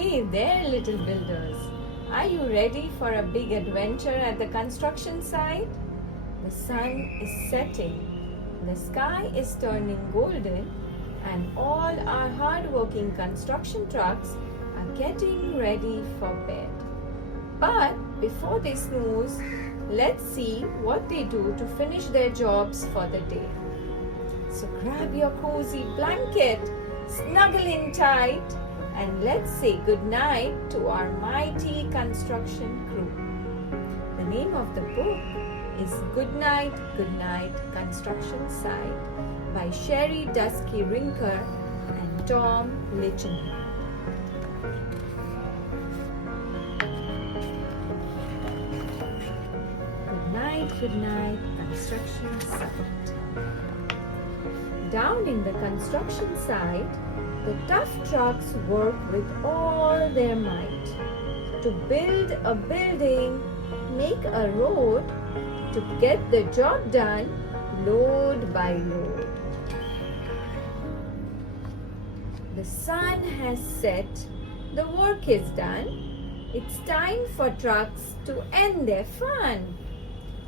Hey there, little builders. Are you ready for a big adventure at the construction site? The sun is setting, the sky is turning golden, and all our hardworking construction trucks are getting ready for bed. But before they snooze, let's see what they do to finish their jobs for the day. So grab your cozy blanket, snuggle in tight, and let's say goodnight to our mighty construction crew. The name of the book is Goodnight, Goodnight Construction Site by Sherry Dusky Rinker and Tom Litchin. Goodnight, Goodnight Construction Site. Down in the construction site, the tough trucks work with all their might to build a building, make a road, to get the job done load by load. The sun has set, the work is done. It's time for trucks to end their fun.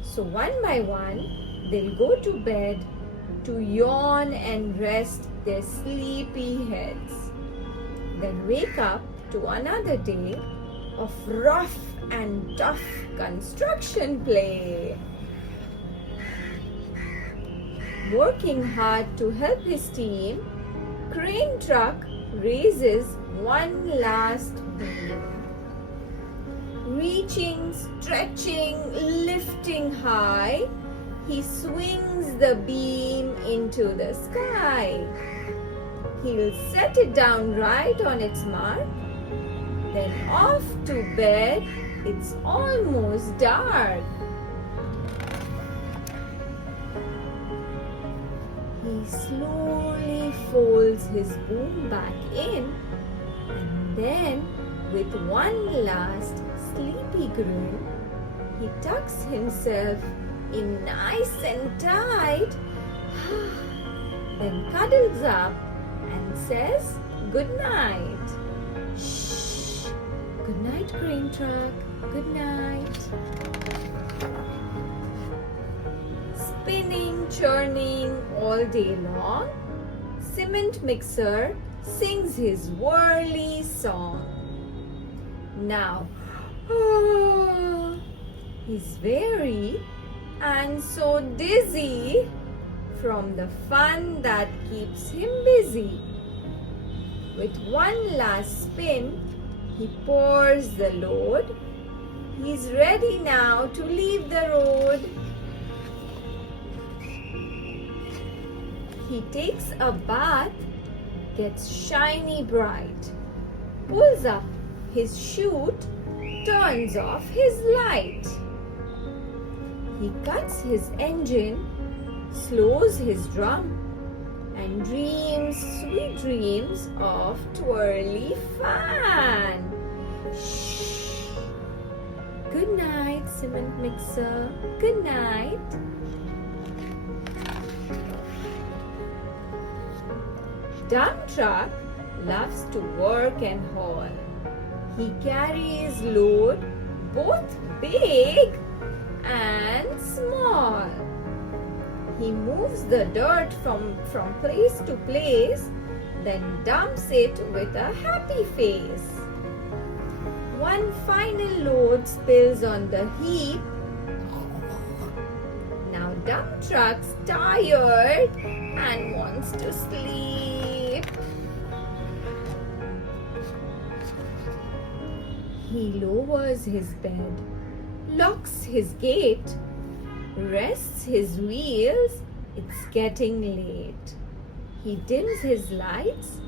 So one by one, they'll go to bed to yawn and rest their sleepy heads. Then wake up to another day of rough and tough construction play. Working hard to help his team, crane truck raises one last beam. Reaching, stretching, lifting high, he swings the beam into the sky. He'll set it down right on its mark, then off to bed. It's almost dark. He slowly folds his boom back in, and then with one last sleepy grin, he tucks himself in nice and tight, then cuddles up and says good night. Shh. Good night, crane truck. Good night. Spinning, churning all day long, cement mixer sings his whirly song. Now, he's weary and so dizzy from the fun that keeps him busy. With one last spin, he pours the load. He's ready now to leave the road. He takes a bath, gets shiny bright, pulls up his chute, turns off his light. He cuts his engine, slows his drum, and dreams sweet dreams of twirly fun. Shh. Good night, cement mixer. Good night. Dump truck loves to work and haul. He carries load both big and small. He moves the dirt from place to place, then dumps it with a happy face. One final load spills on the heap. Now dump truck's tired and wants to sleep. He lowers his bed, locks his gate, rests his wheels. It's getting late. He dims his lights,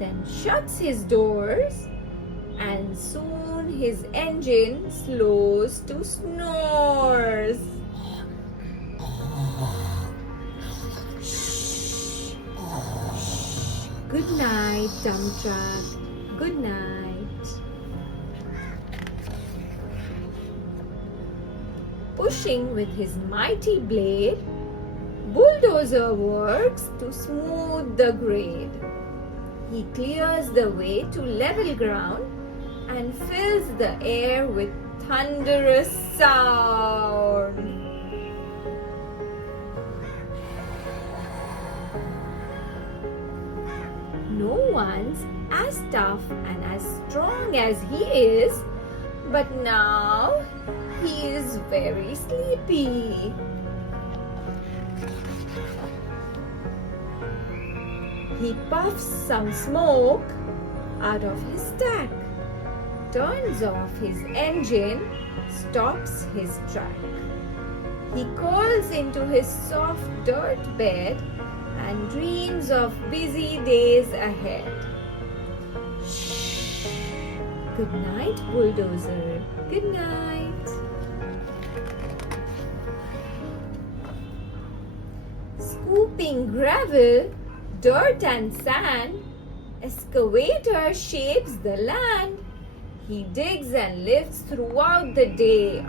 then shuts his doors, and soon his engine slows to snores. Shh. Good night, dump truck. Good night. Pushing with his mighty blade, bulldozer works to smooth the grade. He clears the way to level ground and fills the air with thunderous sound. No one's as tough and as strong as he is, but now he is very sleepy. He puffs some smoke out of his stack, turns off his engine, stops his truck. He curls into his soft dirt bed and dreams of busy days ahead. Shh. Good night, bulldozer. Good night. Scooping gravel, dirt and sand, excavator shapes the land. He digs and lifts throughout the day.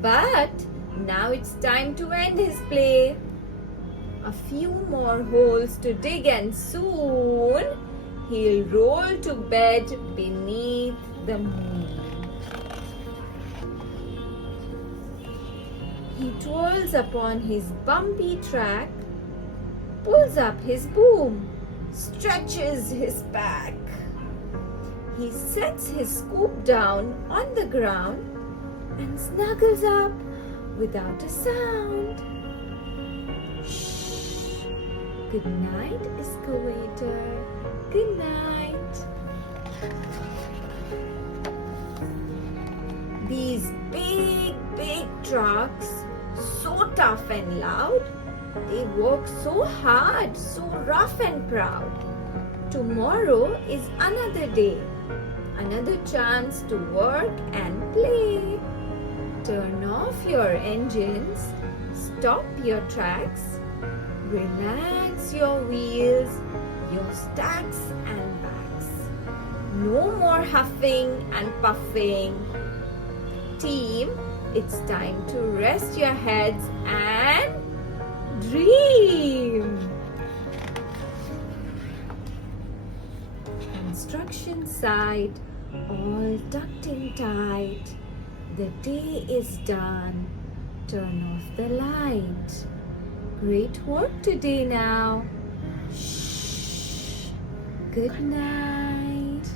But now it's time to end his play. A few more holes to dig and soon he'll roll to bed beneath the moon. He twirls upon his bumpy track, pulls up his boom, stretches his back. He sets his scoop down on the ground and snuggles up without a sound. Shh. Good night, excavator. Good night. These big trucks, so tough and loud, they work so hard, so rough and proud. Tomorrow is another day, another chance to work and play. Turn off your engines, stop your tracks, relax your wheels, your stacks and backs. No more huffing and puffing. Team, it's time to rest your heads and dream. Construction site, all tucked in tight. The day is done. Turn off the light. Great work today now. Shh. Good night.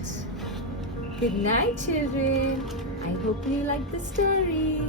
Good night, children. I hope you like the story.